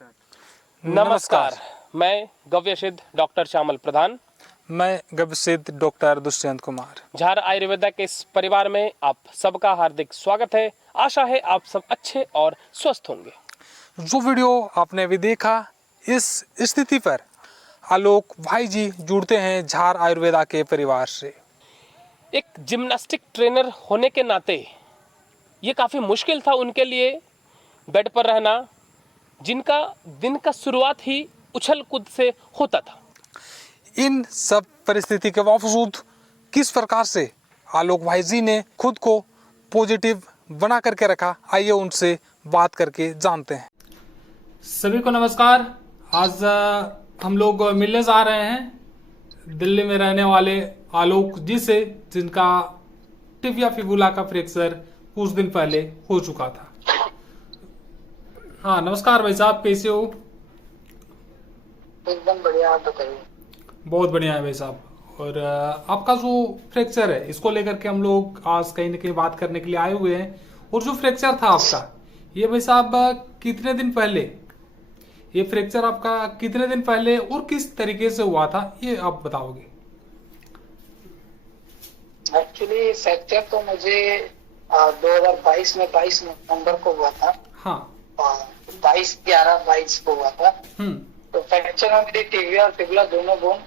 नमस्कार, मैं गव्यसिद्ध डॉक्टर श्यामल प्रधान। मैं गव्यसिद्ध डॉक्टर दुष्यंत कुमार। झार आयुर्वेदा के इस परिवार में आप सबका हार्दिक स्वागत है। आशा है आप सब अच्छे और स्वस्थ होंगे। जो वीडियो आपने अभी देखा, इस स्थिति पर आलोक भाई जी जुड़ते हैं झार आयुर्वेदा के परिवार से। एक जिम्नास्टिक ट्रेनर होने के नाते ये काफ़ी मुश्किल था उनके लिए बेड पर रहना, जिनका दिन का शुरुआत ही उछल कूद से होता था। इन सब परिस्थिति के बावजूद किस प्रकार से आलोक भाई जी ने खुद को पॉजिटिव बना करके रखा, आइए उनसे बात करके जानते हैं। सभी को नमस्कार। आज हम लोग मिलने जा रहे हैं दिल्ली में रहने वाले आलोक जी से, जिनका टिबिया फिबुला का फ्रैक्चर कुछ दिन पहले हो चुका था। हाँ, नमस्कार भाई साहब, कैसे हो? एकदम बढ़िया, आप बताइए। बहुत बढ़िया है भाई साहब। और आपका जो फ्रैक्चर है, इसको लेकर के हम लोग आज कहीं ना कहीं बात करने के लिए आए हुए हैं। और जो फ्रैक्चर था आपका, ये भाई साहब कितने दिन पहले, ये फ्रैक्चर आपका कितने दिन पहले और किस तरीके से हुआ था, ये आप बताओगे? एक्चुअली फ्रैक्चर तो मुझे 2022 में 22 नवंबर को हुआ था। हाँ। 22/11/22 को हुआ था। हम्म। तो फ्रैक्चर में मेरी टिबिया और फिबुला दोनों बोन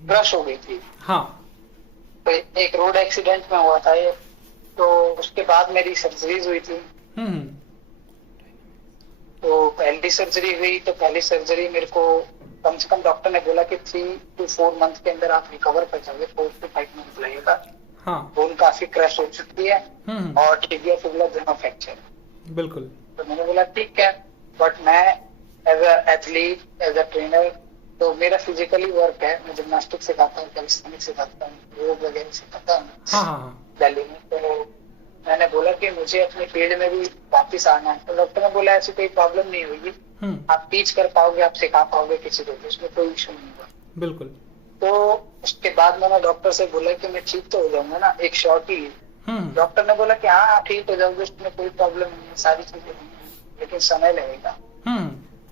क्रश हो गई थी। हाँ। तो एक रोड एक्सीडेंट में हुआ था ये। तो उसके बाद मेरी सर्जरीज हुई थी। हम्म। तो पहली सर्जरी हुई, तो पहली सर्जरी मेरे को कम से कम डॉक्टर ने बोला कि 3 to 4 मंथ के अंदर आप रिकवर कर जाओगे, 4 to 5 मंथ लगेगा। हाँ। बोन काफी क्रश हो चुकी है हम्म। और टिबिया फिबुला दोनों फ्रैक्चर। बिल्कुल। तो मैंने बोला ठीक है, बट मैं as a athlete, as a trainer, तो मेरा फिजिकली वर्क है, मैं जिम्नास्टिक सिखाता हूँ, कैलिस्थेनिक्स सिखाता हूँ, योग वगैरह सिखाता हूँ हाँ हाँ हाँ। दिल्ली में। तो मैंने बोला कि मुझे अपने फील्ड में भी वापिस आना है। तो डॉक्टर ने बोला ऐसी कोई प्रॉब्लम नहीं होगी, आप टीच कर पाओगे, आप सिखा पाओगे किसी को, तो उसमें कोई इशू नहीं होगा। बिल्कुल। तो उसके बाद मैंने डॉक्टर से बोला कि मैं ठीक तो हो जाऊंगा ना, एक शॉट ही। डॉक्टर ने बोला कि हाँ आप ठीक हो जाओगे, उसमें कोई प्रॉब्लम नहीं है, सारी चीजें नहीं है, लेकिन समय लगेगा।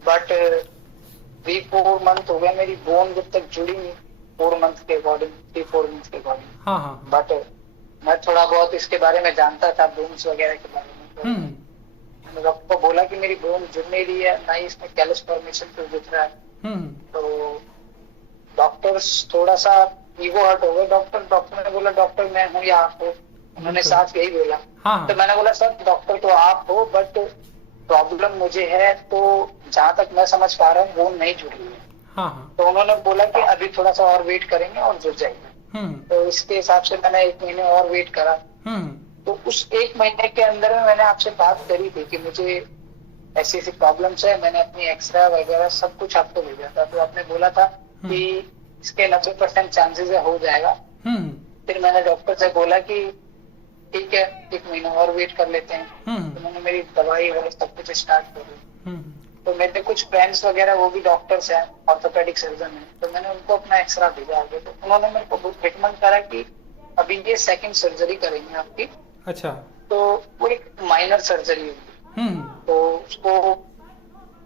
बट 3-4 मंथ हो गया, मेरी बोन जब तक जुड़ी नहीं 4 मंथ के अकॉर्डिंग, 3-4 मंथ के अकॉर्डिंग। हाँ हाँ। बट मैं थोड़ा बहुत इसके बारे में जानता था, बोन्स वगैरह के बारे में। तो मैंने डॉक्टर को बोला कि मेरी बोन जुड़ नहीं रही है, ना ही इसमें कैलस फॉर्मेशन कुछ दिख रहा है। तो डॉक्टर्स थोड़ा सा ईगो हर्ट हो गए। डॉक्टर ने बोला डॉक्टर मैं हूँ या आप हो, उन्होंने साफ यही बोला। तो मैंने बोला सर डॉक्टर तो आप हो, बट प्रॉब्लम मुझे है। तो जहां तक मैं समझ पा रहा हूँ बोन नहीं जुड़ रही है। तो उन्होंने बोला कि अभी थोड़ा सा और वेट करेंगे और जुड़ जाएगी। तो इसके हिसाब से मैंने 1 महीने और वेट करा। तो उस 1 महीने के अंदर में मैंने आपसे बात करी थी कि मुझे ऐसी ऐसी प्रॉब्लम्स है, मैंने अपनी एक्सरे वगैरह सब कुछ आपको भेजा था। तो आपने बोला था कि इसके 90% चांसेस है हो जाएगा। फिर मैंने डॉक्टर से बोला कि ठीक है 1 महीना और वेट कर लेते हैं। तो मैंने मेरी दवाई और सब कुछ स्टार्ट कर दी। तो मेरे कुछ फ्रेंड्स वगैरह वो भी डॉक्टर्स हैं, ऑर्थोपेडिक सर्जन हैं, तो मैंने उनको अपना एक्सरा भेजा आगे। तो उन्होंने मेरे को रिकमेंड करा कि अभी ये 2nd सर्जरी करेंगे आपकी। अच्छा। तो वो एक माइनर सर्जरी होगी। तो उसको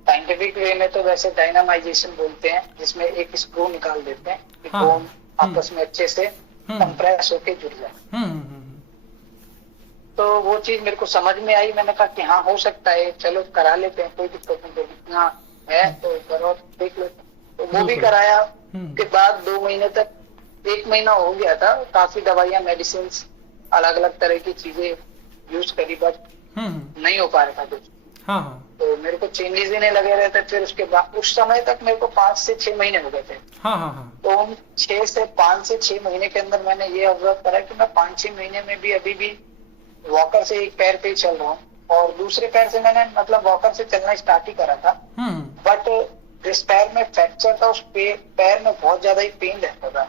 साइंटिफिक वे में तो वैसे डायनामाइजेशन बोलते हैं, जिसमें एक स्क्रू निकाल देते हैं कि बोन आपस में अच्छे से कंप्रेस होके जुड़ जाए। तो वो चीज मेरे को समझ में आई। मैंने कहा कि हाँ हो सकता है, चलो करा लेते हैं, कोई दिक्कत नहीं, इतना है तो करो देख लेते हैं। तो वो भी कराया। के बाद 2 महीने तक, 1 महीना हो गया था, काफी दवाइयां, मेडिसिन, अलग अलग तरह की चीजें यूज करी, बट नहीं हो पा रहा था कुछ। तो मेरे को चेंजेस ही नहीं लगे रहे थे। फिर उसके बाद उस समय तक मेरे को 5 से 6 महीने हो गए थे। तो उन 5 से 6 महीने के अंदर मैंने ये ऑब्जर्व करा कि मैं 5-6 महीने में भी अभी भी वॉकर से एक पैर पे ही चल रहा हूँ, और दूसरे पैर से मैंने मतलब वॉकर से चलना स्टार्ट ही करा था। बट जिस पैर में फ्रैक्चर था उस पैर में बहुत ज्यादा ही पेन रहता था।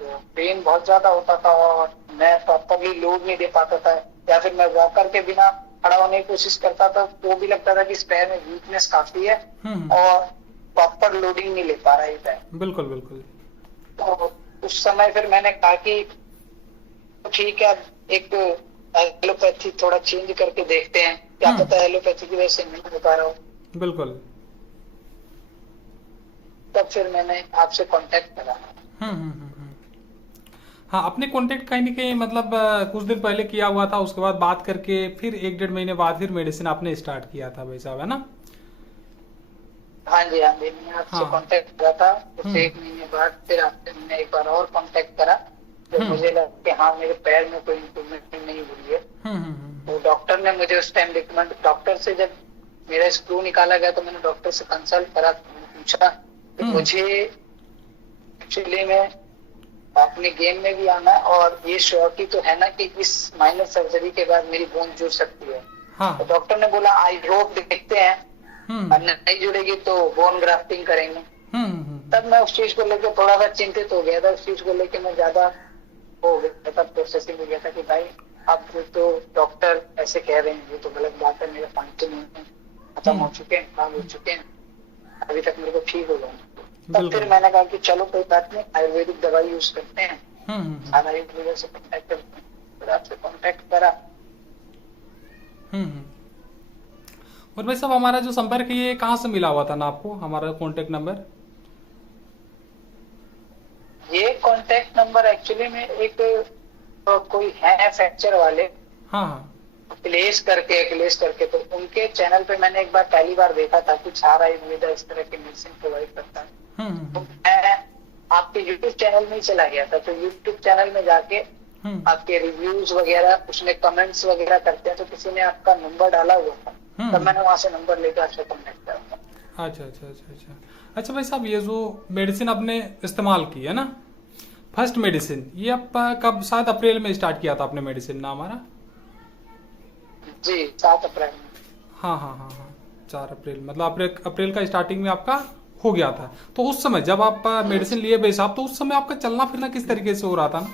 तो पेन बहुत ज्यादा होता था और मैं प्रॉपरली लोड नहीं दे पाता था, या फिर मैं वॉकर के बिना खड़ा होने की कोशिश करता था तो भी लगता था कि इस पैर में वीकनेस काफी है और प्रॉपर लोडिंग नहीं ले पा रहा है पैर। बिल्कुल बिल्कुल। तो उस समय फिर मैंने कहा कि ठीक है, एक एलोपैथी थोड़ा चेंज करके देखते हैं, क्या पता एलोपैथी की वजह से नहीं हो पा रहा हो। बिल्कुल। तब फिर मैंने आपसे कांटेक्ट करा। हाँ, आपने कांटेक्ट कहीं ना कहीं मतलब कुछ दिन पहले किया हुआ था, उसके बाद बात करके फिर 1-1.5 महीने बाद फिर मेडिसिन आपने स्टार्ट किया था भाई साहब, है ना? हाँ जी, हाँ जी, मैंने आपसे हाँ। कांटेक्ट करा था। उससे 1 महीने बाद फिर आपसे मैंने एक बार और कांटेक्ट करा, जब मुझे लगा कि हाँ मेरे पैर में कोई इम्प्रूवमेंट नहीं हुई है। तो डॉक्टर ने मुझे उस टाइम रिकमेंड, डॉक्टर से जब मेरा स्क्रू निकाला गया तो मैंने डॉक्टर से कंसल्ट करा, तो मैंने पूछा कि मुझे एक्चुअली में अपने गेम में भी आना है और ये श्योरिटी तो है ना कि इस माइनर सर्जरी के बाद मेरी बोन जुड़ सकती है। हाँ। तो डॉक्टर ने बोला आई होप देखते हैं, और नहीं जुड़ेगी तो बोन ग्राफ्टिंग करेंगे। तब मैं उस चीज को लेकर थोड़ा सा चिंतित हो गया था, उस चीज को लेकर मैं ज्यादा हो गया था, प्रोसेसिंग हो गया था कि भाई अब तो डॉक्टर ऐसे कह रहे हैं, ये तो गलत बात है, मेरे फंक्शन खत्म हो चुके हैं, खराब हो चुके हैं, अभी तक मेरे को ठीक हो गया। तब फिर मैंने कहा कि चलो कोई बात नहीं, आयुर्वेदिक दवाई यूज करते हैं, आयुर्वेद से कॉन्टेक्ट करते हैं। फिर आपसे कॉन्टेक्ट करा। और भाई साहब हमारा जो संपर्क है ये कहाँ से मिला हुआ था ना आपको, हमारा कांटेक्ट नंबर? ये कांटेक्ट नंबर एक्चुअली में एक कोई है फ्रैक्चर वाले, हाँ। अखिलेश करके, तो उनके चैनल पे मैंने एक बार पहली बार देखा था कि छार आयुर्वेद इस तरह की मेडिसिन प्रोवाइड करता है। तो मैं आपके यूट्यूब चैनल में ही चला गया था, तो यूट्यूब चैनल में जाके आपके रिव्यूज वगैरह, उसमें कमेंट्स वगैरह करते हैं, तो किसी ने आपका नंबर डाला हुआ था, तब मैंने वहां से नंबर लेकर आपसे कॉन्टेक्ट करा। अच्छा भाई साहब, ये जो मेडिसिन आपने इस्तेमाल की है ना, फर्स्ट मेडिसिन, ये आप कब, शायद अप्रैल में स्टार्ट किया था आपने मेडिसिन ना हमारा? जी 7 अप्रैल में। हाँ, 4 अप्रैल, मतलब अप्रैल का स्टार्टिंग में आपका हो गया था। तो उस समय जब आप मेडिसिन लिए भाई साहब, तो उस समय आपका चलना फिरना किस तरीके से हो रहा था ना?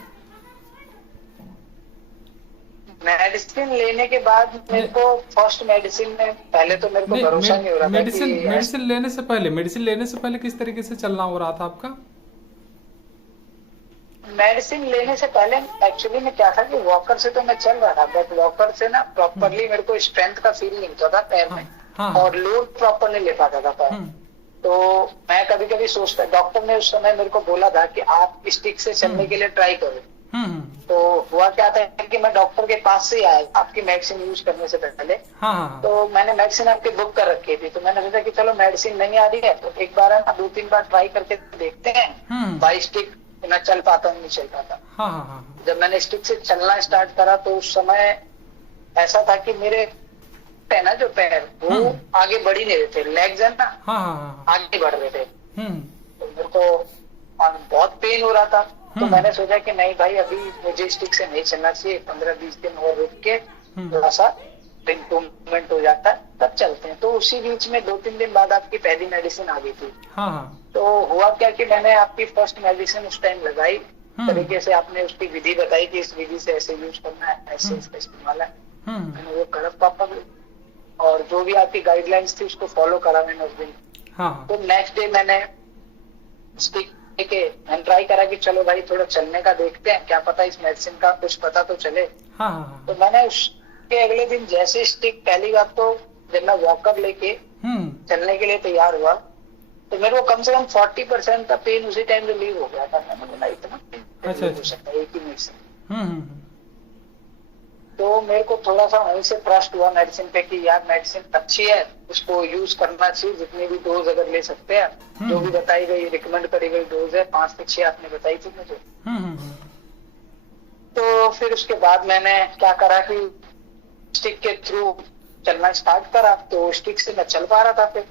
मेडिसिन लेने के बाद मेरे को फर्स्ट मेडिसिन में पहले तो मेरे को भरोसा नहीं हो रहा था। मेडिसिन लेने से पहले किस तरीके से चलना हो रहा था आपका? मेडिसिन लेने से पहले एक्चुअली में क्या था कि वॉकर से तो मैं चल रहा था, बट वॉकर से ना प्रॉपरली मेरे को स्ट्रेंथ का फील नहीं होता था पैर में, और लोड प्रॉपर नहीं ले पाता था पैर। तो मैं कभी कभी सोचता, डॉक्टर ने उस समय मेरे को बोला था कि आप स्टिक से चलने के लिए ट्राई करो। तो हुआ क्या था कि मैं डॉक्टर के पास से आया आपकी मेडिसिन यूज करने से पहले। तो मैंने मेडिसिन आपकी बुक कर रखी थी, तो मैंने सोचा कि चलो मेडिसिन नहीं आ रही है तो एक बार 2-3 बार ट्राई करके देखते हैं, बाई स्टिक मैं चल पाता हूँ, नहीं चल पाता। जब मैंने स्टिक से चलना स्टार्ट करा तो उस समय ऐसा था कि मेरे है ना जो पैर वो आगे बढ़ ही नहीं रहे थे, लेग्स है ना आगे बढ़ रहे थे, तो मेरे को बहुत पेन हो रहा था। तो मैंने सोचा कि नहीं भाई अभी मुझे स्टिक से नहीं चलना चाहिए, 15-20 दिन और रुक के थोड़ा सा इम्प्रूवमेंट हो जाता है तब चलते हैं। तो उसी बीच में 2-3 दिन बाद आपकी पहली मेडिसिन आ गई थी। तो हुआ क्या कि मैंने आपकी फर्स्ट मेडिसिन उस टाइम लगाई, तरीके से आपने उसकी विधि बताई कि इस विधि से ऐसे यूज करना है, ऐसे इसका इस्तेमाल है, मैंने वो कर पापा, और जो भी आपकी गाइडलाइंस थी उसको फॉलो करा मैंने उस दिन। तो नेक्स्ट डे मैंने स्टिक लेके मैंने ट्राई करा कि चलो भाई थोड़ा चलने का देखते हैं, क्या पता इस मेडिसिन का कुछ पता तो चले। तो मैंने उसके अगले दिन जैसे स्टिक, पहली बात तो जब मैं वॉकर लेके चलने के लिए तैयार हुआ तो मेरे को कम से कम 40% का पेन उसी टाइम रिलीव हो गया था। मैंने बोला इतना हो सकता है एक ही मेडिसिन। तो मेरे को थोड़ा सा वहीं से ट्रस्ट हुआ मेडिसिन पे कि यार मेडिसिन अच्छी है, उसको यूज करना चाहिए, जितनी भी डोज अगर ले सकते हैं। जो भी बताई गई रिकमेंड करी गई डोज है 5 से 6 आपने बताई थी मुझे। तो फिर उसके बाद मैंने क्या करा कि स्टिक के थ्रू चलना स्टार्ट करा, तो स्टिक से मैं चल पा रहा था। फिर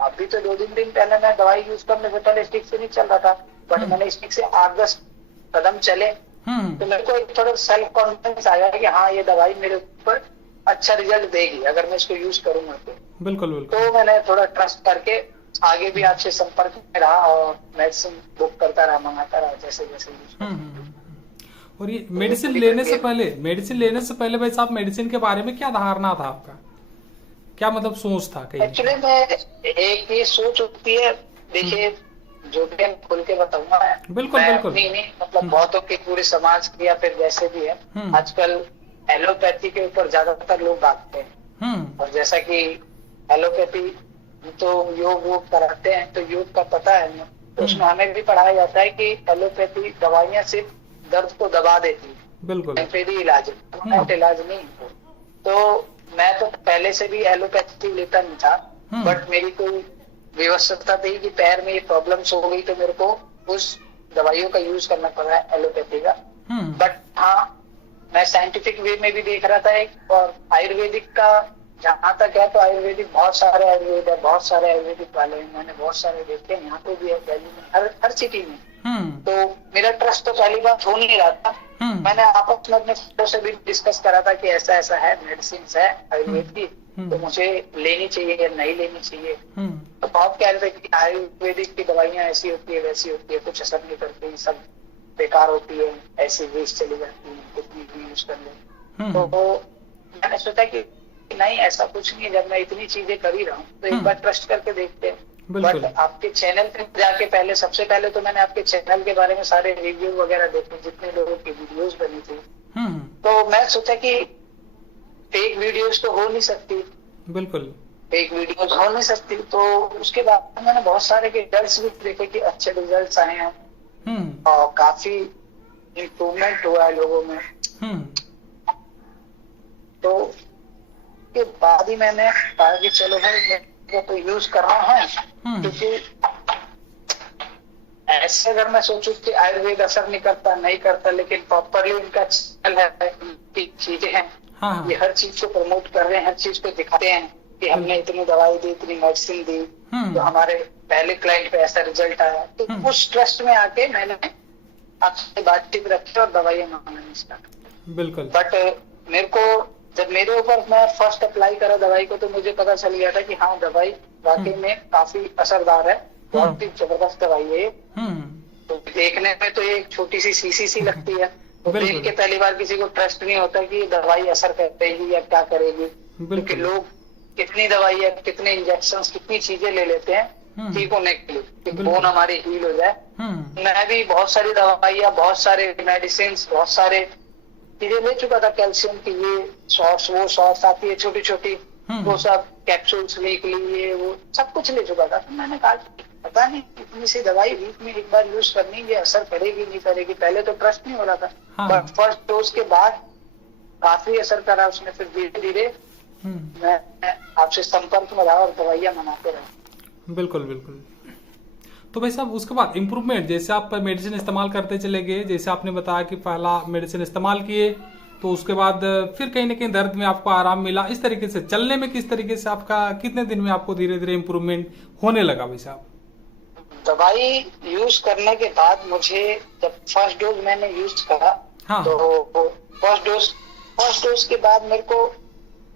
अभी तो 2-3 दिन पहले मैं दवाई यूज करने से पहले स्टिक से नहीं चल रहा था, बट मैंने स्टिक से 8-10 कदम चले तो मेरे को एक थोड़ा सेल्फ कॉन्फिडेंस आया कि हाँ ये दवाई मेरे ऊपर अच्छा रिजल्ट देगी अगर मैं इसको यूज करूंगा तो। बिल्कुल। तो मैंने थोड़ा ट्रस्ट करके आगे भी आपसे संपर्क में रहा और मेडिसिन बुक करता रहा, मंगाता रहा जैसे जैसे यूज। और ये मेडिसिन लेने से पहले भाई साहब मेडिसिन के बारे में क्या धारणा था आपका, क्या मतलब सोच था? एक्चुअली मैं एक ये सोच होती है, देखिए जो भी मैं खुल के बताऊंगा, बिल्कुल नहीं मतलब बहुतों के पूरे समाज की या फिर जैसे भी है, आजकल एलोपैथी के ऊपर ज्यादातर लोग भागते हैं। और जैसा कि एलोपैथी तो योग वोग कराते हैं, तो योग का पता है हमें, तो उसमें हमें भी पढ़ाया जाता है कि एलोपैथी दवाइयां सिर्फ दर्द को दबा देती है, बिल्कुल। टेम्परेरी इलाज है, परमानेंट इलाज नहीं है। तो मैं तो पहले से भी एलोपैथी लेता नहीं था, बट मेरी कोई व्यवस्था थी कि पैर में ये प्रॉब्लम्स हो गई तो मेरे को उस दवाइयों का यूज करना पड़ा है एलोपैथी का। बट हाँ, मैं साइंटिफिक वे में भी देख रहा था एक, और आयुर्वेदिक का जहाँ तक है तो आयुर्वेदिक बहुत सारे आयुर्वेद है, बहुत सारे आयुर्वेदिक वाले हैं, मैंने बहुत सारे देखे हैं, यहाँ पे भी है दिल्ली में, हर सिटी में। तो मेरा ट्रस्ट तो पहली बात हो नहीं रहा था। मैंने आपस में अपने फ्रेंडों से भी डिस्कस करा था कि ऐसा ऐसा है, मेडिसिन है आयुर्वेद की, तो मुझे लेनी चाहिए या नहीं लेनी चाहिए। तो बहुत कह रहे थे कि आयुर्वेदिक की दवाइयां ऐसी होती है वैसी होती है, कुछ असर नहीं करती, सब बेकार होती है, ऐसी वेस्ट चली जाती है, कितनी भी यूज कर ले। तो मैंने सोचा कि नहीं, ऐसा कुछ नहीं है, जब मैं इतनी चीजें कर ही रहा हूँ तो एक बार ट्रस्ट करके देखते हैं। बट आपके चैनल पे जाके पहले, सबसे पहले तो मैंने आपके चैनल के बारे में सारे रिव्यू वगैरह देखे, जितने लोगों की वीडियोस बनी थी, तो मैं सोचा कि फेक वीडियोस तो हो नहीं सकती, बिल्कुल फेक वीडियोस हो नहीं सकती। तो उसके बाद मैंने बहुत सारे के रिजल्ट्स भी देखे कि अच्छे रिजल्ट्स आए हैं और काफी इम्प्रूवमेंट हुआ है लोगों में। तो के बाद ही मैंने कहा कि चलो भाई मैं तो यूज कर रहा हूँ, क्योंकि ऐसे अगर मैं सोचूं कि आयुर्वेद असर नहीं करता, नहीं करता, लेकिन प्रॉपरली उनका चैनल है, उनकी चीजें हैं, ये हर चीज को प्रमोट कर रहे हैं, हर चीज को दिखाते हैं कि हमने इतनी दवाई दी, इतनी मेडिसिन दी, तो हमारे पहले क्लाइंट पे ऐसा रिजल्ट आया। तो उस ट्रस्ट में आके मैंने आपसे बातचीत रखी और दवाइयां मंगानी स्टार्ट। बिल्कुल। बट मेरे को जब मेरे ऊपर मैं फर्स्ट अप्लाई करा दवाई को, तो मुझे पता चल गया था कि हाँ, दवाई वाकई में काफी असरदार है, बहुत ही जबरदस्त दवाई है। तो देखने में तो ये एक छोटी सी शीशी सी लगती है, तो देख के पहली बार किसी को ट्रस्ट नहीं होता कि ये दवाई असर करेगी या क्या करेगी, क्योंकि लोग कितनी दवाई है, कितने इंजेक्शन, कितनी चीजें ले लेते हैं ठीक होने के लिए कि बोन हमारी हील हो जाए। मैं भी बहुत सारी दवाइयाँ, बहुत सारे मेडिसिन, बहुत सारे चीजें ले चुका था, कैल्शियम की ये शॉर्ट्स, वो शॉर्ट्स आती है छोटी छोटी, वो सब कैप्सूल्स वीक लिए, वो सब कुछ ले चुका था। तो मैंने कहा पता नहीं इतनी सी दवाई वीक में एक बार यूज करनी, ये असर करेगी नहीं करेगी, पहले तो ट्रस्ट नहीं हो रहा था। बट फर्स्ट डोज के बाद काफी असर करा उसने, फिर धीरे धीरे मैं आपसे संपर्क में रहा और दवाइयां मंगाते रहा। बिल्कुल बिल्कुल। तो भाई साहब उसके बाद इम्प्रूवमेंट, जैसे आप मेडिसिन इस्तेमाल करते चले गए, जैसे आपने बताया कि पहला मेडिसिन इस्तेमाल किए, तो उसके बाद फिर कहीं ना कहीं दर्द में आपको आराम मिला, इस तरीके से चलने में किस तरीके से आपका कितने दिन में आपको धीरे धीरे इम्प्रूवमेंट होने लगा भाई साहब? दवाई यूज करने के बाद मुझे जब फर्स्ट डोज मैंने यूज करा, तो फर्स्ट डोज के बाद मेरे को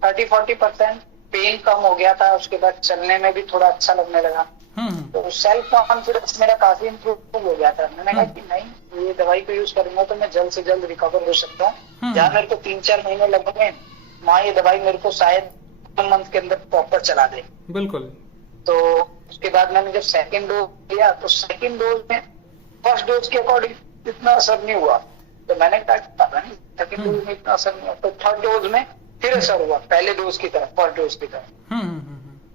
30-40% पेन कम हो गया था। उसके बाद चलने में भी थोड़ा अच्छा लगने लगा, तो सेल्फ कॉन्फिडेंस मेरा काफी इम्प्रूव हो गया था। मैंने कहा कि नहीं, ये दवाई को यूज करूंगा तो मैं जल्द से जल्द रिकवर हो सकता हूँ। जहाँ मेरे को 3-4 महीने लगेंगे, वहाँ ये दवाई मेरे को शायद 1 मंथ के अंदर प्रॉपर चला दे। बिल्कुल। तो उसके बाद मैंने जब सेकंड डोज लिया, तो सेकंड डोज में फर्स्ट डोज के अकॉर्डिंग इतना असर नहीं हुआ, तो मैंने कहा पता नहीं सेकंड डोज में इतना असर नहीं हुआ, तो थर्ड डोज में फिर असर हुआ पहले डोज की तरह, फर्स्ट डोज की तरह।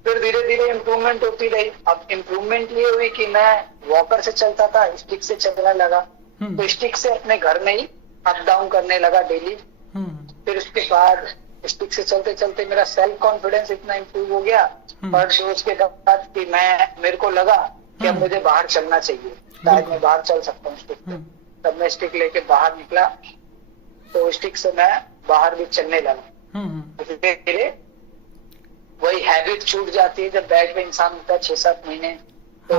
फिर धीरे धीरे इम्प्रूवमेंट होती रही। अब इम्प्रूवमेंट ये हुई कि मैं वॉकर से चलता था, स्टिक से चलने लगा, तो स्टिक से अपने घर में ही अप डाउन करने लगा डेली। फिर उसके बाद स्टिक से चलते चलते मेरा सेल्फ कॉन्फिडेंस इतना इम्प्रूव हो गया फर्स्ट डोज के बाद कि मेरे को लगा कि अब मुझे बाहर चलना चाहिए, शायद मैं बाहर चल सकता हूँ स्टिक से। तब मैं स्टिक लेके बाहर निकला, तो स्टिक से मैं बाहर भी चलने लगा। धीरे धीरे वही हैबिट छूट जाती है। जब बेड पे इंसान होता है 6-7 महीने, तो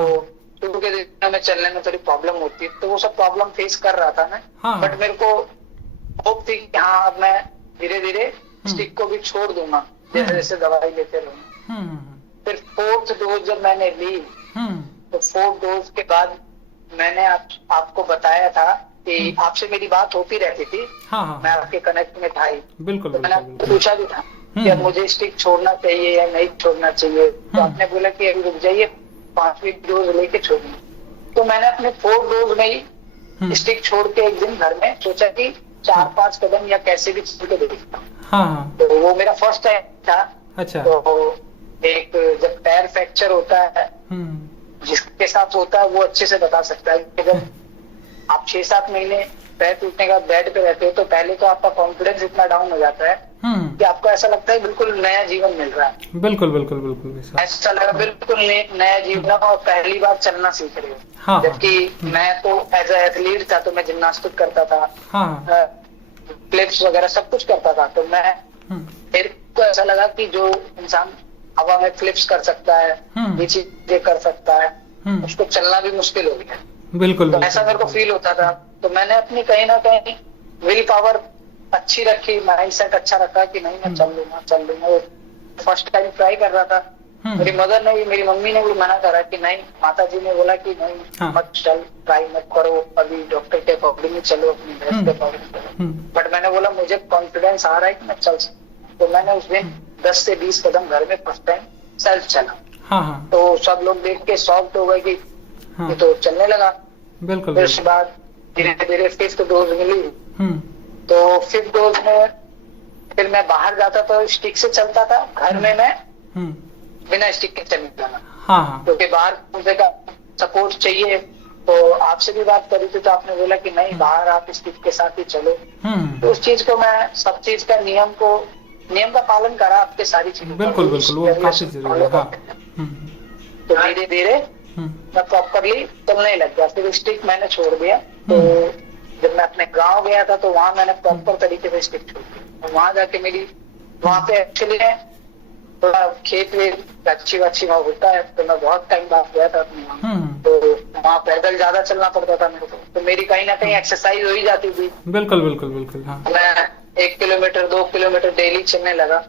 शुरू के दिनों में चलने में थोड़ी प्रॉब्लम होती है, तो वो सब प्रॉब्लम फेस कर रहा था मैं। बट मेरे को होप थी कि हाँ, अब मैं धीरे धीरे स्टिक को भी छोड़ दूंगा जैसे जैसे दवाई लेते रहूंगा। फिर 4th डोज जब मैंने ली, तो 4th डोज के बाद मैंने आपको बताया था कि आपसे मेरी बात होती रहती थी। मैं आपके कनेक्ट में था ही। बिल्कुल। तो मैंने आपको पूछा भी था कि अब मुझे स्टिक छोड़ना चाहिए या नहीं छोड़ना चाहिए, तो आपने बोला कि अभी रुक जाइए, 5वीं डोज लेके छोड़ना। तो मैंने अपने 4th डोज में ही स्टिक छोड़ के एक दिन घर में सोचा कि 4-5 कदम या कैसे भी चल के देखता हूँ। तो वो मेरा फर्स्ट टाइम था। अच्छा। तो एक जब पैर फ्रैक्चर होता है, जिसके साथ होता है वो अच्छे से बता सकता है कि जब आप 6-7 महीने पैर टूटने का बेड पे रहते हो तो पहले तो आपका कॉन्फिडेंस इतना डाउन हो जाता है कि आपको ऐसा लगता है बिल्कुल नया जीवन मिल रहा है। बिल्कुल बिल्कुल बिल्कुल भाई साहब। ऐसा लगा बिल्कुल नया जीवन और पहली बार चलना सीख रहे हो। हाँ, जबकि मैं तो एज एथलीट था, तो मैं जिम्नास्टिक करता था, फ्लिप्स वगैरह सब कुछ करता था। तो मैं मेरे को ऐसा लगा कि जो इंसान हवा में फ्लिप्स कर सकता है, ये चीजें कर सकता है, उसको चलना भी मुश्किल हो गया। बिल्कुल, तो ऐसा मेरे को फील होता था। तो मैंने अपनी कहीं ना कहीं विल पावर अच्छी रखी, माइंडसेट अच्छा रखा कि नहीं मैं चल लूंगा। फर्स्ट टाइम ट्राई कर रहा था, मेरी मदर ने भी, मेरी मम्मी ने भी मना करा कि नहीं, माता जी ने बोला कि नहीं मत चल, ट्राई मत करो, अभी डॉक्टर के अकॉर्डिंग ही चलो, अपनी हेल्थ के अकॉर्डिंग चलो। बट मैंने बोला मुझे कॉन्फिडेंस आ रहा है कि मैं चल सकता। तो मैंने उस दिन 10 से 20 कदम घर में फर्स्ट टाइम सेल्फ चला। तो सब लोग देख के शॉक्ड हो गए कि ये तो चलने लगा। बिल्कुल। फिर उसके बाद धीरे धीरे 5th डोज मिली। तो 5th डोज में फिर मैं बाहर जाता तो स्टिक से चलता था, घर में मैं बिना स्टिक के चलने लगा। क्योंकि बाहर मुझे का सपोर्ट चाहिए। तो आपसे भी बात करी थी तो आपने बोला कि नहीं, बाहर आप स्टिक के साथ ही चलो। तो उस चीज को मैं, सब चीज का नियम का पालन करा, आपके सारी चीजें बिल्कुल बिल्कुल वो काफी जरूरी है। तो धीरे धीरे मैं प्रॉपरली चलने लग गया। फिर स्टिक मैंने छोड़ दिया। तो जब मैं अपने गांव गया था तो वहां मैंने प्रॉपर तरीके से स्टिक छोड़ दिया। तो वहां जाके मेरी, वहां पे एक्चुअली थोड़ा खेत वेत अच्छी वहाँ होता है, तो मैं बहुत टाइम बाद गया था अपने वहां। तो वहाँ पैदल ज्यादा चलना पड़ता था मेरे को, तो मेरी कहीं ना कहीं एक्सरसाइज हो ही जाती थी। बिल्कुल बिल्कुल बिल्कुल। मैं 1 किलोमीटर 2 किलोमीटर डेली चलने लगा।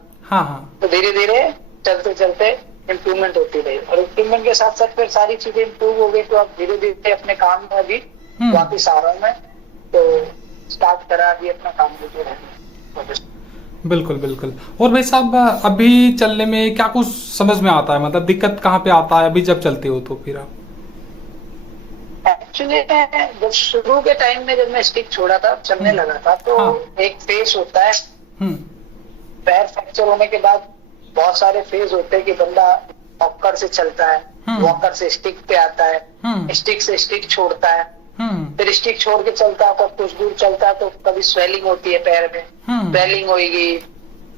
तो धीरे धीरे चलते चलते इम्प्रूवमेंट होती रही, और इम्प्रूवमेंट के साथ साथ फिर सारी चीजें इम्प्रूव हो गई। तो अब धीरे धीरे अपने काम में अभी वापिस आ रहा हूँ मैं। तो स्टार्ट करा अभी अपना काम लेते रहना। बिल्कुल बिल्कुल। और भाई साहब अभी चलने में क्या कुछ समझ में आता है, मतलब दिक्कत कहाँ पे आता है अभी जब चलते हो तो फिर आप? एक्चुअली जब शुरू के टाइम में जब मैं स्टिक छोड़ा था, चलने लगा था, तो एक फेज होता है पैर फ्रैक्चर होने के बाद, बहुत सारे फेज होते हैं कि बंदा वॉकर से चलता है, वॉकर से स्टिक पे आता है, स्टिक से स्टिक छोड़ता है, फिर स्टिक छोड़ के चलता है, तो कुछ दूर चलता है तो कभी स्वेलिंग होती है पैर में, स्वेलिंग होगी,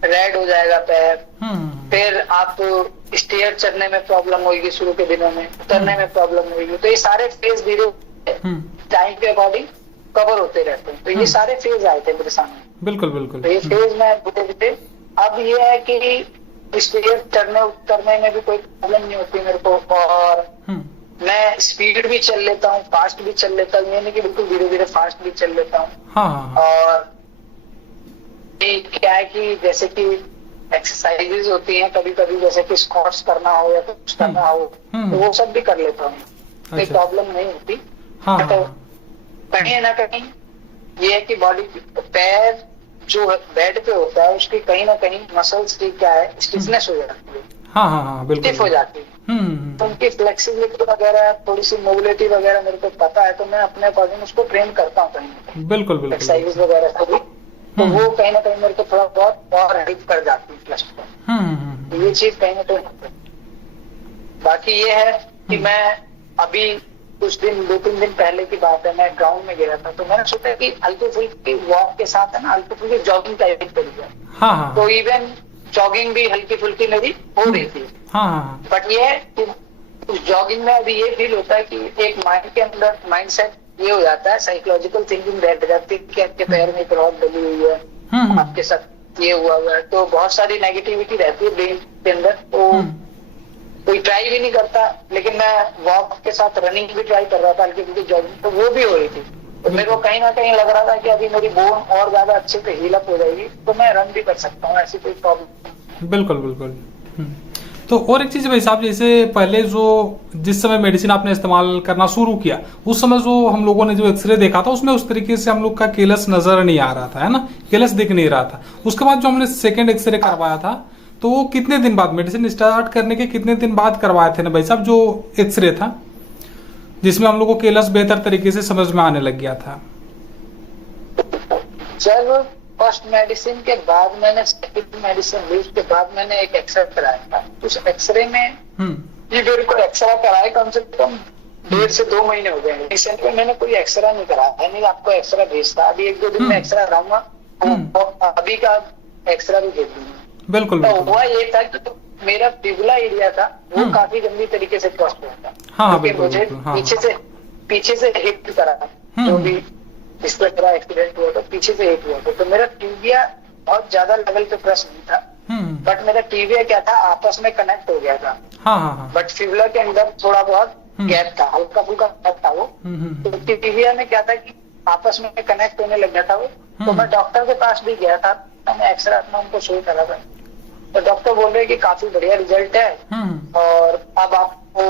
रेड हो जाएगा पैर। फिर आप स्टेयर चढ़ने में प्रॉब्लम होगी शुरू के दिनों में, उतरने में प्रॉब्लम होगी। तो ये सारे फेज धीरे टाइम के अकॉर्डिंग कवर होते रहते हैं। तो ये सारे फेज आए थे मेरे सामने। बिल्कुल बिल्कुल। तो ये फेज में धीरे अब ये है कि स्टेयर चढ़ने उतरने में भी कोई प्रॉब्लम नहीं होती मेरे को, और मैं स्पीड भी चल लेता हूँ, फास्ट भी चल लेता हूँ, यानी कि बिल्कुल धीरे धीरे फास्ट भी चल लेता हूँ। और क्या है कि जैसे कि एक्सरसाइजेज होती हैं कभी कभी, जैसे कि स्क्वाट्स करना हो या कुछ करना हो, तो वो सब भी कर लेता हूँ, कोई प्रॉब्लम नहीं होती। तो कहीं ना कहीं ये है कि बॉडी, पैर जो बेड पे होता है उसकी कहीं ना कहीं मसल्स की क्या है, स्टिफनेस हो जाती है, बिल्कुल स्टिफ हो जाती है। तो उनकी फ्लेक्सिबिलिटी वगैरह, थोड़ी सी मोबिलिटी वगैरह मेरे को पता है, तो मैं अपने अकॉर्डिंग उसको ट्रेन करता हूँ कहीं। बिल्कुल बिल्कुल। एक्सरसाइज वगैरह से भी, तो वो कहीं ना कहीं मेरे को थोड़ा बहुत और हेल्प कर जाती है प्लस पर। ये चीज कहीं ना कहीं। बाकी ये है कि मैं अभी कुछ दिन, 2-3 दिन पहले की बात है, मैं ग्राउंड में गया था, तो मैंने सोचा कि हल्की फुल्की वॉक के साथ है ना, हल्की फुल्की जॉगिंग टाइप करी जाए। तो इवन जॉगिंग भी हल्की फुल्की मेरी हो रही थी। बट ये है कि उस जॉगिंग में अभी ये फील होता है कि एक माइंड के अंदर माइंडसेट ये हो जाता है, साइकोलॉजिकल थिंकिंग बैठ जाती है कि आपके पैर में एक रॉड डली हुई है, आपके साथ ये हुआ है, तो बहुत सारी नेगेटिविटी रहती है ब्रेन के अंदर। तो कोई ट्राई भी नहीं करता, लेकिन मैं वॉक के साथ रनिंग भी ट्राई कर रहा था, हल्की फुल्की जॉगिंग, तो वो भी हो रही थी। तो मेरे को कहीं ना कहीं लग रहा था कि अभी मेरी बोन और ज्यादा अच्छे से हील अप हो जाएगी, तो मैं रन भी कर सकता हूँ, ऐसी कोई प्रॉब्लम। बिल्कुल बिल्कुल। तो और एक चीज भाई साहब, जैसे पहले जो जिस समय मेडिसिन आपने इस्तेमाल करना शुरू किया, उस समय जो हम लोगों ने जो एक्सरे देखा था उसमें उस तरीके से हम लोग का केलस नजर नहीं आ रहा था, है ना, केलस दिख नहीं रहा था। उसके बाद जो हमने सेकेंड एक्सरे करवाया था, तो वो कितने दिन बाद, मेडिसिन स्टार्ट करने के कितने दिन बाद करवाए थे ना भाई साहब, जो एक्सरे था जिसमें हम लोग को केलस बेहतर तरीके से समझ में आने लग गया था? जब फर्स्ट मेडिसिन के बाद मैंने सेकंड मेडिसिन ली, उसके बाद मैंने एक एक्सरे कराया था। उस एक्सरे में ये मेरे को एक्सरा कराए कम से कम 1.5 से 2 महीने हो गए। रिसेंट में मैंने कोई एक्सरा नहीं कराया, नहीं आपको एक्सरा भेजता, अभी 1-2 दिन में एक्सरा कराऊंगा, अभी का एक्सरा भी भेज दूंगा। बिल्कुल तो हुआ ये था कि मेरा फिबुला एरिया था वो काफी गंदी तरीके से क्रॉस हुआ था, क्योंकि मुझे पीछे से हिट करा, जो भी इस तरह एक्सीडेंट हुआ था पीछे से हिट हुआ था, तो मेरा टिबिया बहुत ज्यादा लेवल पे प्रेस नहीं था, बट मेरा टिबिया क्या था आपस में कनेक्ट हो गया था, बट फिबुला के अंदर थोड़ा बहुत गैप था, हल्का फुल्का गैप था वो। तो टिबिया में क्या था कि आपस में कनेक्ट होने लग गया था वो। तो मैं डॉक्टर के पास भी गया था, मैंने एक्सरे अपना उनको शो करा था, तो डॉक्टर बोल रहे कि काफी बढ़िया रिजल्ट है और अब आपको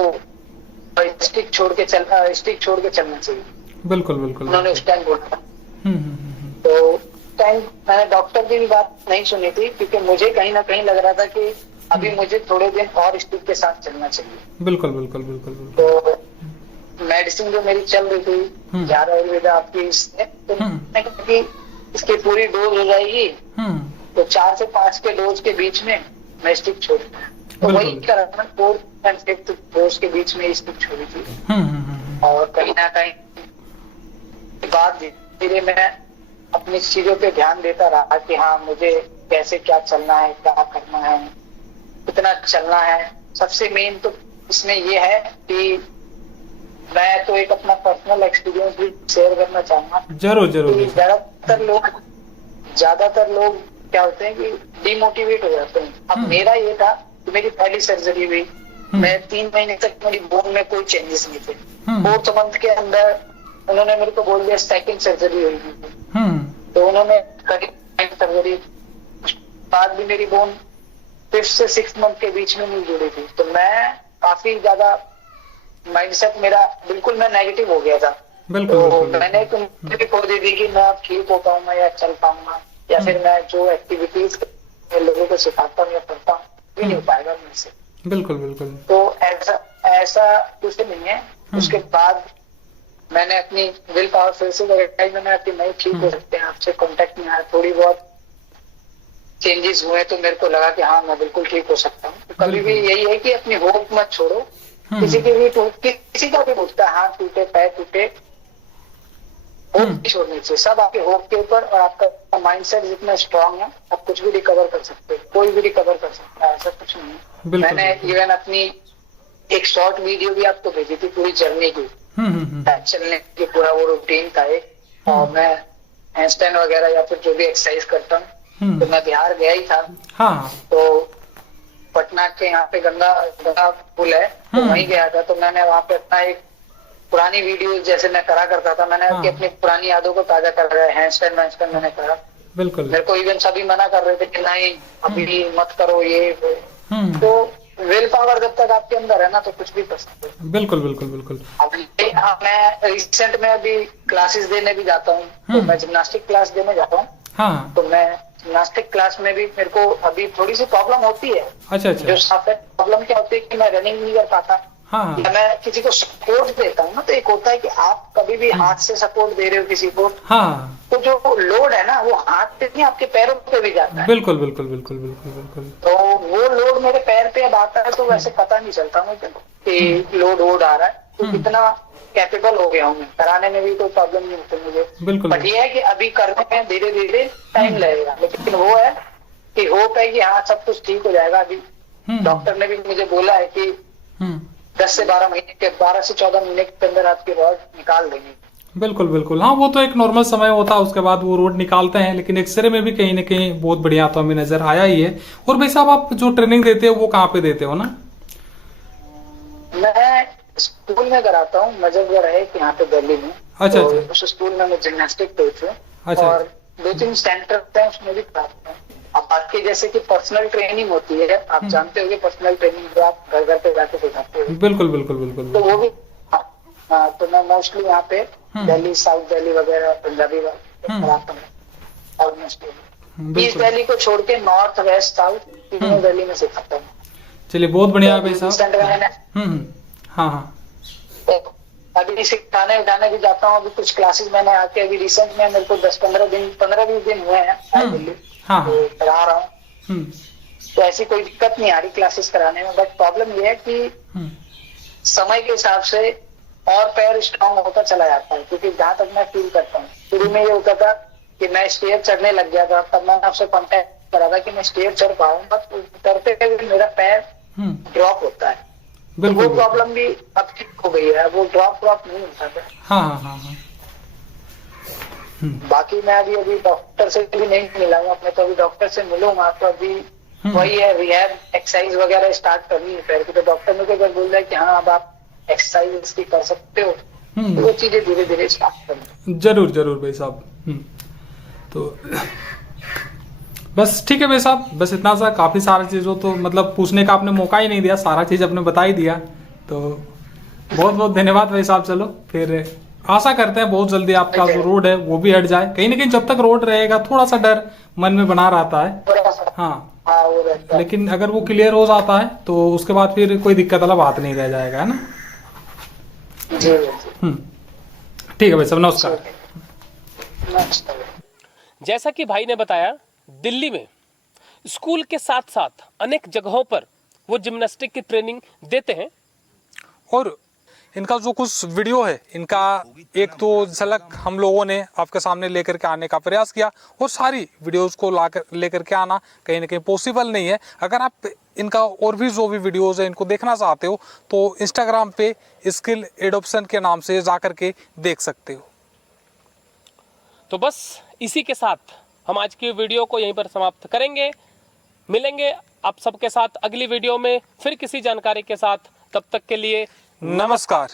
स्टिक छोड़ के चलना चाहिए। बिल्कुल बिल्कुल उन्होंने उस टाइम बोला। तो टाइम मैंने डॉक्टर की भी बात नहीं सुनी थी, क्योंकि मुझे कहीं ना कहीं लग रहा था कि अभी मुझे थोड़े दिन और स्टिक के साथ चलना चाहिए। बिल्कुल बिल्कुल बिल्कुल तो मेडिसिन जो मेरी चल रही थी 11 आयुर्वेदा आपकी इसने, तो मैंने कहा कि इसकी पूरी डोज हो जाएगी, तो 4 से 5 के डोज के बीच में मैं स्टिक छोड़, तो वही करा मैं 4th and 5th डोज के बीच में स्टिक छोड़ी थी। और कहीं ना कहीं बाद धीरे मैं अपनी चीजों पे ध्यान देता रहा कि हाँ मुझे कैसे क्या चलना है, क्या करना है, कितना चलना है। सबसे मेन तो इसमें ये है कि मैं तो एक अपना पर्सनल एक्सपीरियंस भी शेयर करना चाहूंगा। जरूर जरूर। ज्यादातर लोग क्या होते हैं कि डिमोटिवेट हो जाते हैं। अब मेरा ये था कि मेरी पहली सर्जरी हुई, मैं 3 महीने तक मेरी बोन में कोई चेंजेस नहीं थे। 4th मंथ के अंदर उन्होंने मेरे को बोल दिया सेकंड सर्जरी हुई, तो उन्होंने सर्जरी बाद भी मेरी बोन 5th से 6th मंथ के बीच में नहीं जुड़ी थी। तो मैं काफी ज्यादा माइंडसेट मेरा बिल्कुल मैं नेगेटिव हो गया था। तो मैंने एक उम्मीद खो दी थी कि मैं अब ठीक हो पाऊंगा या चल पाऊंगा, या फिर मैं जो एक्टिविटीज लोगों को सिखाता हूँ या करता हूँ ये नहीं हो पाएगा मेरे से। बिल्कुल बिल्कुल। तो ऐसा कुछ नहीं है। उसके बाद मैंने अपनी विल पावर फिर से मैंने अपनी नहीं ठीक हो सकते हैं, आपसे कांटेक्ट में आया, थोड़ी बहुत चेंजेस हुए तो मेरे को लगा कि हाँ मैं बिल्कुल ठीक हो सकता हूँ। तो कभी भी यही है कि अपनी होप मत छोड़ो, किसी का भी टूटता है, हाथ टूटे पैर टूटे, होप नहीं छोड़नी चाहिए। सब आपके होप के ऊपर, और आपका माइंडसेट जितना स्ट्रांग है आप कुछ भी रिकवर कर सकते हो, कोई भी रिकवर कर सकता है, ऐसा कुछ नहीं है। मैंने इवन अपनी एक शॉर्ट वीडियो भी आपको भेजी थी पूरी जर्नी की, चलने की पूरा वो रूटीन था एक, और मैं हैंडस्टैंड वगैरह या फिर जो भी एक्सरसाइज करता हूँ, तो मैं बिहार गया ही था। तो पटना के यहाँ पे गंगा पुल है, तो वहीं गया था। तो मैंने वहाँ पे अपना एक पुरानी वीडियो जैसे मैं करा करता था, मैंने अपनी पुरानी यादों को ताजा कर रहा है, हैंडस्टैंड मैंने करा। बिल्कुल। मेरे को इवन सभी मना कर रहे थे कि नहीं अभी मत करो ये तो विल पावर जब तक आपके अंदर है ना तो कुछ भी कर सकते हो। बिल्कुल बिल्कुल बिल्कुल। अभी मैं रिसेंट में अभी क्लासेस देने भी जाता हूँ, तो मैं जिम्नास्टिक क्लास देने जाता हूँ। तो मैं जिम्नास्टिक क्लास में भी मेरे को अभी थोड़ी सी प्रॉब्लम होती है। अच्छा। जो प्रॉब्लम क्या होती है कि मैं रनिंग नहीं कर पाता, या मैं किसी को सपोर्ट देता हूँ ना, तो एक होता है कि आप कभी भी हाथ से सपोर्ट दे रहे हो किसी को, तो जो लोड है ना वो हाथ पे नहीं आपके पैरों पे भी जाता है। बिल्कुल बिल्कुल बिल्कुल बिल्कुल बिल्कुल। तो वो लोड मेरे पैर पे अब आता है, तो वैसे पता नहीं चलता मुझे कि लोड आ रहा है, तो कितना कैपेबल हो गया हूँ मैं, कराने में भी कोई प्रॉब्लम नहीं होती मुझे। बिल्कुल। बट ये है कि अभी करने में धीरे धीरे टाइम लगेगा, लेकिन वो है कि होप है कि हाँ सब कुछ ठीक हो जाएगा। अभी डॉक्टर ने भी मुझे बोला है कि 10 से 12 महीने के 12 से 14 महीने के अंदर आपकी रॉड निकाल देंगे। बिल्कुल बिल्कुल। हाँ वो तो एक नॉर्मल समय होता है, उसके बाद वो रोड निकालते हैं, लेकिन एक्सरे में भी कहीं ना कहीं बहुत बढ़िया तो हमें नजर आया ही है। और भाई साहब आप जो ट्रेनिंग देते हो वो कहाँ पे देते हो ना? मैं स्कूल में कराता हूँ, नजफगढ़ है यहाँ पे दिल्ली में। अच्छा। तो उस स्कूल में मैं जिम्नास्टिक कोच हूँ। अच्छा। और 2-3 सेंटर है उसमें भी कराता हूँ। अब बाकी जैसे कि पर्सनल ट्रेनिंग होती है, आप जानते होंगे पर्सनल ट्रेनिंग जो आप घर घर पे जाके सिखाते हो। बिल्कुल बिल्कुल बिल्कुल। तो वो भी हाँ, तो मैं मोस्टली यहाँ पे दिल्ली, साउथ दिल्ली वगैरह, पंजाबी कराता हूँ। ऑलमोस्ट ईस्ट दिल्ली को छोड़ के नॉर्थ, वेस्ट, साउथ तीनों दिल्ली में सिखाता हूँ। चलिए बहुत बढ़िया भाई साहब। हाँ। अभी सिखाने उठाने भी जाता हूँ। अभी कुछ क्लासेस मैंने आके अभी रिसेंट में मेरे को 15-20 दिन हुए हैं आए दिल्ली, हाँ तो पढ़ा रहा हूँ। हम्म तो ऐसी कोई दिक्कत नहीं आ रही क्लासेस कराने में, बट प्रॉब्लम ये है कि हम्म समय के हिसाब से और पैर स्ट्रांग होता चला जाता है। क्योंकि जहां तक मैं फील करता हूँ, शुरू में ये होता था कि मैं स्टेज चढ़ने लग गया था, तब मैंने आपसे कॉन्टेक्ट करा था कि मैं स्टेज चढ़ पाऊँ, बट उतरते हुए मेरा पैर ड्रॉप होता है। तो वो बिल्कुल प्रॉब्लम भी अब ठीक हो गई है, वो ड्रॉप नहीं होता था। हाँ हाँ हाँ हाँ बाकी मैं अभी डॉक्टर से भी नहीं मिला हूँ अपने, तो अभी डॉक्टर से मिलूंगा तो अभी वही है, रिहैब एक्सरसाइज वगैरह स्टार्ट करनी है पैर की। तो डॉक्टर ने अगर बोल रहा है कि हाँ अब आप एक्सरसाइज इसकी कर सकते हो, तो वो चीजें धीरे धीरे स्टार्ट करनी। जरूर जरूर भाई साहब। तो बस ठीक है भाई साहब, बस इतना सा, काफ़ी सारी चीज़ों तो मतलब पूछने का आपने मौका ही नहीं दिया, सारा चीज़ आपने बता ही दिया। तो बहुत बहुत धन्यवाद भाई साहब। चलो फिर आशा करते हैं बहुत जल्दी आपका जो रोड है वो भी हट जाए। कहीं ना कहीं जब तक रोड रहेगा थोड़ा सा डर मन में बना रहता है। हाँ वो रहता है। लेकिन अगर वो क्लियर हो जाता है तो उसके बाद फिर कोई दिक्कत वाला बात नहीं रह जाएगा, है ना। जी ठीक है भाई साहब, नमस्कार। नमस्कार। जैसा कि भाई ने बताया, दिल्ली में स्कूल के साथ साथ अनेक जगहों पर वो जिम्नास्टिक की ट्रेनिंग देते हैं। और इनका जो कुछ वीडियो है, इनका एक तो झलक हम लोगों ने आपके सामने लेकर के आने का प्रयास किया, और सारी वीडियोस को लेकर के आना कहीं ना कहीं पॉसिबल नहीं है। अगर आप इनका और भी जो भी वीडियोस है इनको देखना चाहते हो तो इंस्टाग्राम पे स्किल एडॉप्शन के नाम से जा कर के देख सकते हो। तो बस इसी के साथ हम आज की वीडियो को यहीं पर समाप्त करेंगे। मिलेंगे आप सबके साथ अगली वीडियो में फिर किसी जानकारी के साथ। तब तक के लिए नमस्कार।